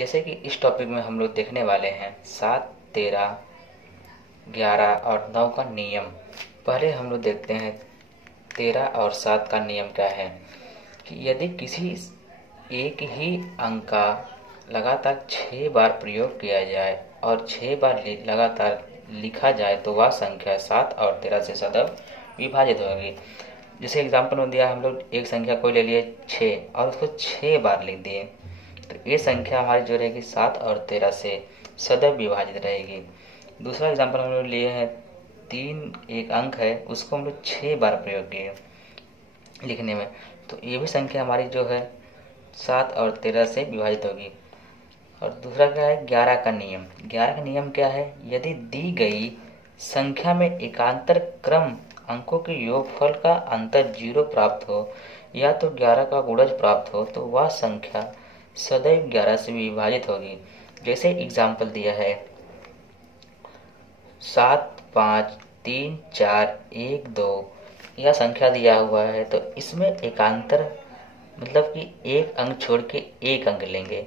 जैसे कि इस टॉपिक में हम लोग देखने वाले हैं 7, 13, 11 और 9 का नियम। पहले हम लोग देखते हैं 13 और 7 का नियम क्या है कि यदि किसी एक ही अंक का लगातार 6 बार प्रयोग किया जाए और 6 बार लगातार लिखा जाए तो वह संख्या 7 और 13 से सदैव विभाजित होगी। जैसे एग्जाम्पल में दिया, हम लोग एक संख्या कोई ले लिए 6 और उसको 6 बार लिख दिए, तो ये संख्या हमारी जो रहेगी 7 और 13 से सदैव विभाजित रहेगी। दूसरा एग्जाम्पल हम लोग लिए हैं 3 एक अंक है, उसको हम लोग 6 बार प्रयोग किए लिखने में, तो ये भी संख्या हमारी जो है 7 और 13 से विभाजित होगी। और दूसरा क्या है 11 का नियम। 11 का नियम क्या है, यदि दी गई संख्या में एकांतर क्रम अंकों के योगफल का अंतर 0 प्राप्त हो या तो 11 का गुणज प्राप्त हो तो वह संख्या सदैव 11 से विभाजित होगी। जैसे एग्जाम्पल दिया है 7, 5, 3, 4, 1, 2 यह संख्या दिया हुआ है, तो इसमें एकांतर मतलब कि एक अंक छोड़ के एक अंक लेंगे।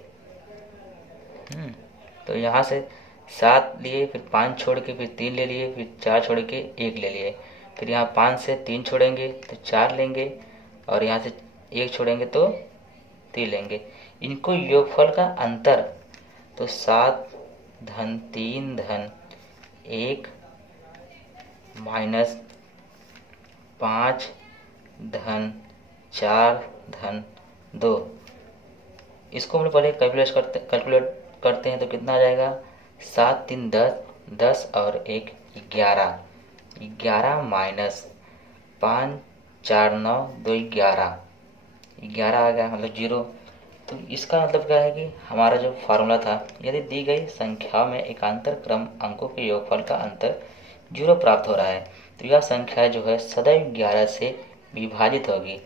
तो यहाँ से 7 लिए, फिर 5 छोड़ के फिर 3 ले लिए, फिर 4 छोड़ के 1 ले लिए, फिर यहाँ 5 से 3 छोड़ेंगे तो 4 लेंगे, और यहाँ से 1 छोड़ेंगे तो 3 लेंगे। इनको योगफल का अंतर तो 7 धन 3 धन 1 माइनस 5 धन 4 धन 2, इसको हम लोग पहले कैलकुलेट करते हैं तो कितना आ जाएगा 7 3 10, 10 और 1 11, 11 माइनस 5 4 9 2 11, 11 आ गया मतलब 0। तो इसका मतलब क्या है कि हमारा जो फार्मूला था, यदि दी गई संख्या में एकांतर क्रम अंकों के योगफल का अंतर 0 प्राप्त हो रहा है तो यह संख्या जो है सदैव 11 से विभाजित होगी।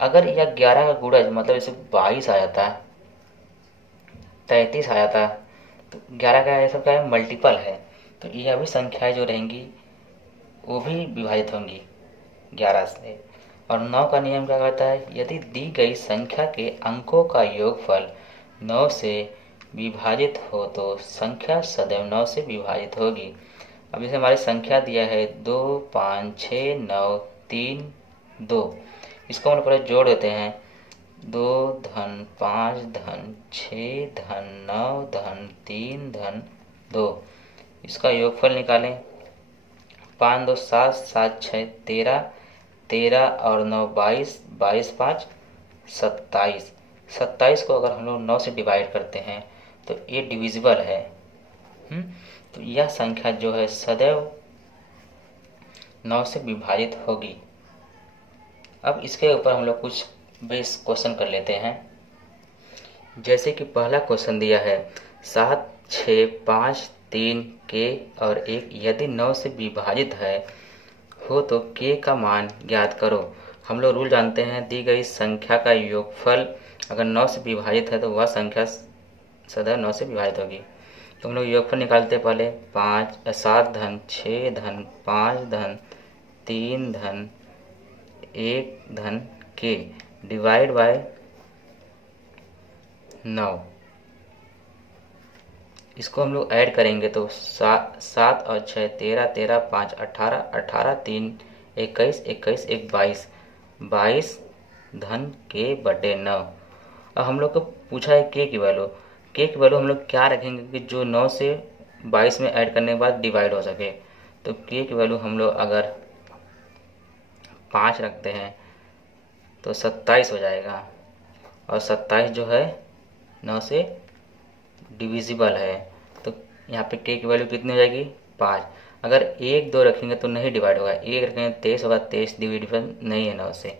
अगर यह 11 का गुणज मतलब इसे 22 आ जाता, 33 आ जाता, तो 11 का ये सब क्या है मल्टीपल है, तो यह भी संख्याएं जो रहेंगी वो भी विभाजित होंगी 11 से। और 9 का नियम क्या कहता है, यदि दी गई संख्या के अंकों का योगफल 9 से विभाजित हो तो संख्या सदैव 9 से विभाजित होगी। अब जैसे हमारी संख्या दिया है 2 5 6 9 3 2, इसको हम पहले जोड़ देते हैं 2 धन 5 धन 6 धन 9 धन 3 धन 2, इसका योगफल निकालें 5 2 7 7 6 13, 13 और 9 22, 22 5 27, 27 को अगर हम लोग 9 से डिवाइड करते हैं तो ये डिविजिबल है। तो यह संख्या जो है सदैव 9 से विभाजित होगी। अब इसके ऊपर हम लोग कुछ बेस क्वेश्चन कर लेते हैं। जैसे कि पहला क्वेश्चन दिया है 7 6 5 3 के और 1 यदि 9 से विभाजित है हो तो के का मान ज्ञात करो। हम लोग रूल जानते हैं, दी गई संख्या का योगफल अगर 9 से विभाजित है तो वह संख्या सदैव 9 से विभाजित होगी। तो हम लोग योगफल निकालते हैं पहले 7 धन 6 धन 5 धन 3 धन 1 धन के डिवाइड बाय 9, इसको हम लोग ऐड करेंगे तो 7 और 6 13, 13 5 18, 18 3 21, 21 1 22, 22 धन के बटे 9। अब हम लोग को पूछा है के की वैल्यू। के की वैल्यू हम लोग क्या रखेंगे कि जो 9 से 22 में ऐड करने के बाद डिवाइड हो सके, तो के की वैल्यू हम लोग अगर 5 रखते हैं तो 27 हो जाएगा, और 27 जो है 9 से डिविजिबल है, तो यहाँ पे के की वैल्यू कितनी हो जाएगी 5। अगर 1 2 रखेंगे तो नहीं डिवाइड होगा, 1 रखेंगे 23 होगा, 23 डिविजिबल नहीं है 9 से,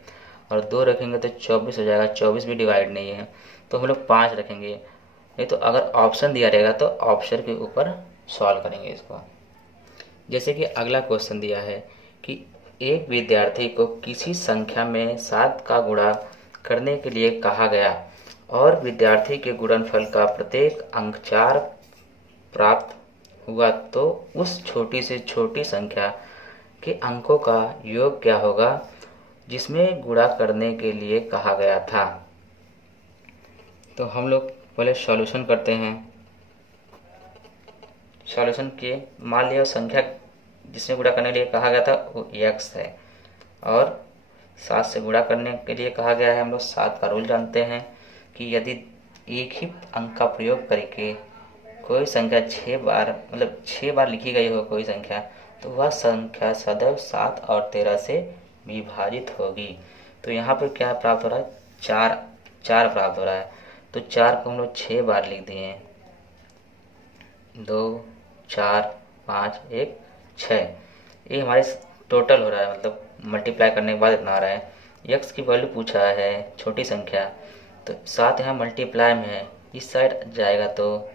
और 2 रखेंगे तो 24 हो जाएगा, 24 भी डिवाइड नहीं है, तो हम लोग 5 रखेंगे। नहीं तो अगर ऑप्शन दिया रहेगा तो ऑप्शन के ऊपर सॉल्व करेंगे इसको। जैसे कि अगला क्वेश्चन दिया है कि एक विद्यार्थी को किसी संख्या में 7 का गुणा करने के लिए कहा गया और विद्यार्थी के गुणनफल का प्रत्येक अंक 4 प्राप्त हुआ, तो उस छोटी से छोटी संख्या के अंकों का योग क्या होगा जिसमें गुणा करने के लिए कहा गया था। तो हम लोग पहले सॉल्यूशन करते हैं। सॉल्यूशन के मान लिया संख्या जिसमें गुणा करने के लिए कहा गया था वो x है, और 7 से गुणा करने के लिए कहा गया है। हम लोग 7 का रूल जानते हैं कि यदि एक ही अंक का प्रयोग करके कोई संख्या 6 बार मतलब 6 बार लिखी गई हो कोई संख्या, तो वह संख्या सदैव 7 और 13 से विभाजित होगी। तो यहाँ पर क्या प्राप्त हो रहा है, 4 प्राप्त हो रहा है। तो 4 को हम लोग 6 बार लिख दिए हैं, 2 4 5 1 6। ये हमारे टोटल हो रहा है, मतलब मल्टीप्लाई करने के बाद इतना आ रहा है। x की वैल्यू पूछा है छोटी संख्या, तो 7 यहाँ मल्टीप्लाई में है, इस साइड जाएगा तो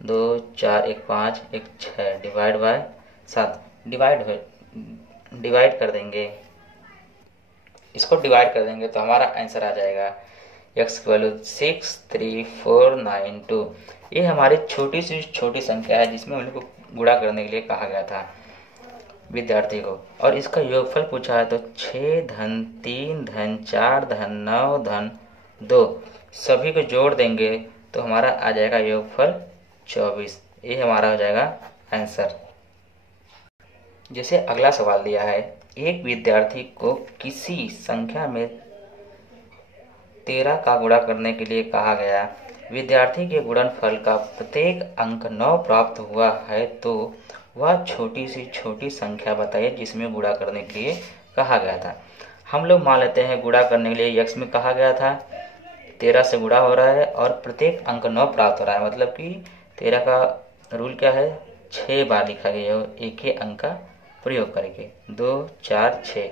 2 4 1 5 1 6 डिवाइड बाय 7 डिवाइड कर देंगे। इसको डिवाइड कर देंगे तो हमारा आंसर आ जाएगा x की वैल्यू 63492। ये हमारी छोटी सी छोटी संख्या है जिसमें हम लोग को गुणा करने के लिए कहा गया था विद्यार्थी को, और इसका योगफल पूछा है। तो 6 धन 3 धन 4 धन 9 धन 2 सभी को जोड़ देंगे तो हमारा आ जाएगा योगफल 24। ये हमारा हो जाएगा आंसर। जैसे अगला सवाल दिया है, एक विद्यार्थी को किसी संख्या में 13 का गुणा करने के लिए कहा गया। विद्यार्थी के गुणनफल का प्रत्येक अंक 9 प्राप्त हुआ है, तो वह छोटी सी छोटी संख्या बताइए जिसमें गुणा करने के लिए कहा गया था। हम लोग मान लेते हैं गुणा करने के लिए x में कहा गया था, 13 से गुणा हो रहा है और प्रत्येक अंक 9 प्राप्त हो रहा है, मतलब कि 13 का रूल क्या है, 6 बार लिखा गया हो एक ही अंक का प्रयोग करके, 2 4 6।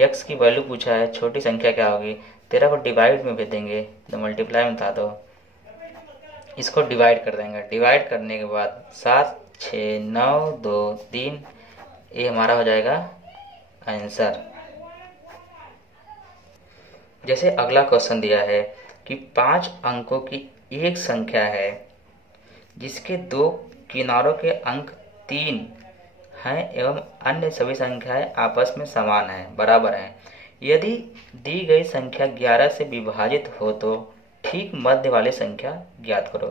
x की वैल्यू पूछा है, छोटी संख्या क्या होगी, 13 को डिवाइड में भेज देंगे, तो मल्टीप्लाई में था तो इसको डिवाइड कर देंगे। डिवाइड करने के बाद 7 6 9 2 3, ये हमारा हो जाएगा आंसर। जैसे अगला क्वेश्चन दिया है कि 5 अंकों की एक संख्या है जिसके 2 किनारों के अंक 3 हैं एवं अन्य सभी संख्याएं आपस में समान हैं, बराबर हैं। यदि दी गई संख्या 11 से विभाजित हो तो ठीक मध्य वाली संख्या ज्ञात करो।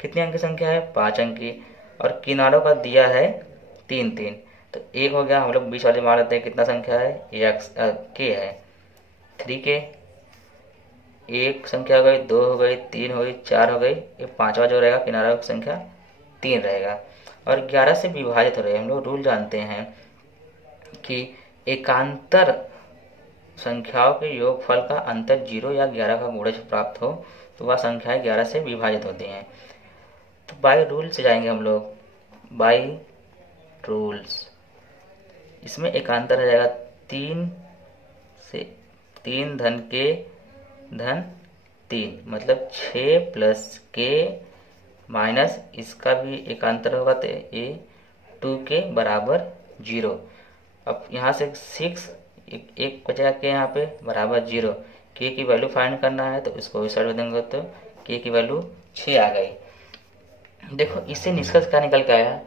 कितने अंक की संख्या है, 5 अंक की, और किनारों का दिया है 3 3, तो एक हो गया। हम लोग बीच वाले मान लेते हैं कितना संख्या है, के है 3 के, एक संख्या हो गई, 2 हो गई, 3 हो गई, 4 हो गई, ये 5वां जो रहेगा किनारों की संख्या 3 रहेगा। और 11 से विभाजित हो रही है। हम लोग रूल जानते हैं कि एकांतर संख्याओं के योगफल का अंतर 0 या 11 का गुणज प्राप्त हो तो वह संख्याएं 11 से विभाजित होती हैं। तो बाई रूल से जाएंगे हम लोग, बाई रूल्स। इसमें एकांतर आ जाएगा 3 से 3 धन के धन 3, मतलब 6 प्लस के माइनस इसका भी एकांतर होगा तो ये 2 के बराबर 0। अब यहाँ से 6 एक बचा के यहाँ पे बराबर 0, के की वैल्यू फाइंड करना है तो इसको इस साइड में देंगे तो के की वैल्यू 6 आ गई। देखो इससे निष्कर्ष क्या निकल के आया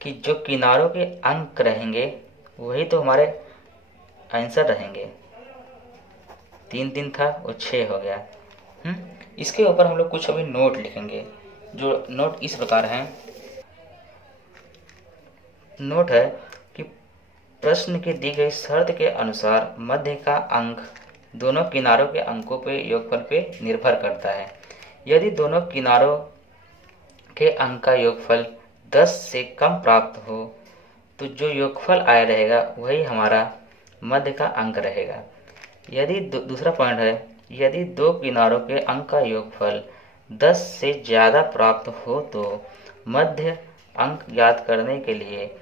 कि जो किनारों के अंक रहेंगे वही तो हमारे आंसर रहेंगे। 3 3 था वो 6 हो गया। इसके ऊपर हम लोग कुछ अभी नोट लिखेंगे, जो नोट इस प्रकार हैं। नोट है कि प्रश्न की दी गई शर्त के अनुसार मध्य का अंक दोनों किनारों के अंकों पे योगफल पे निर्भर करता है। यदि दोनों किनारों के अंक का योगफल 10 से कम प्राप्त हो तो जो योगफल आया रहेगा वही हमारा मध्य का अंक रहेगा। यदि दूसरा पॉइंट है, यदि दो किनारों के अंक का योगफल 10 से ज़्यादा प्राप्त हो तो मध्य अंक ज्ञात करने के लिए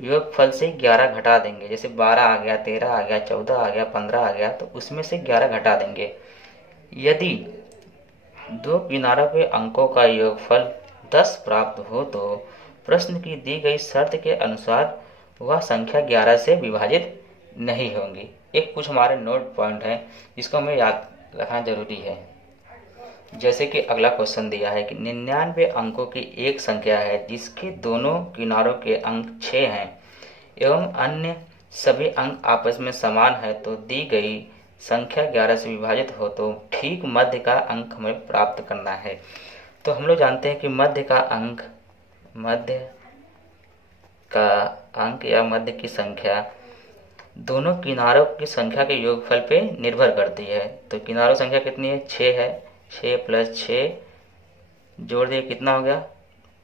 योगफल से 11 घटा देंगे। जैसे 12 आ गया, 13 आ गया, 14 आ गया, 15 आ गया, तो उसमें से 11 घटा देंगे। यदि दो किनारों के अंकों का योगफल 10 प्राप्त हो तो प्रश्न की दी गई शर्त के अनुसार वह संख्या 11 से विभाजित नहीं होंगी। एक कुछ हमारे नोट पॉइंट हैं जिसको हमें याद रखना जरूरी है। जैसे कि अगला क्वेश्चन दिया है कि 99 अंकों की एक संख्या है जिसके दोनों किनारों के अंक 6 हैं एवं अन्य सभी अंक आपस में समान है, तो दी गई संख्या 11 से विभाजित हो तो ठीक मध्य का अंक हमें प्राप्त करना है। तो हम लोग जानते हैं कि मध्य का अंक या मध्य की संख्या दोनों किनारों की संख्या के योगफल पे निर्भर करती है। तो किनारों संख्या कितनी है? 6 है। 6 + 6 जोड़ दिए कितना हो गया?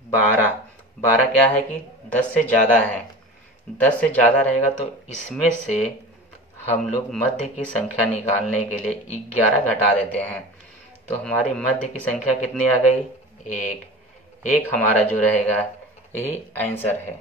12। 12 क्या है कि 10 से ज़्यादा है। 10 से ज़्यादा रहेगा तो इसमें से हम लोग मध्य की संख्या निकालने के लिए 11 घटा देते हैं। तो हमारी मध्य की संख्या कितनी आ गई? 1। 1 हमारा जो रहेगा यही आंसर है।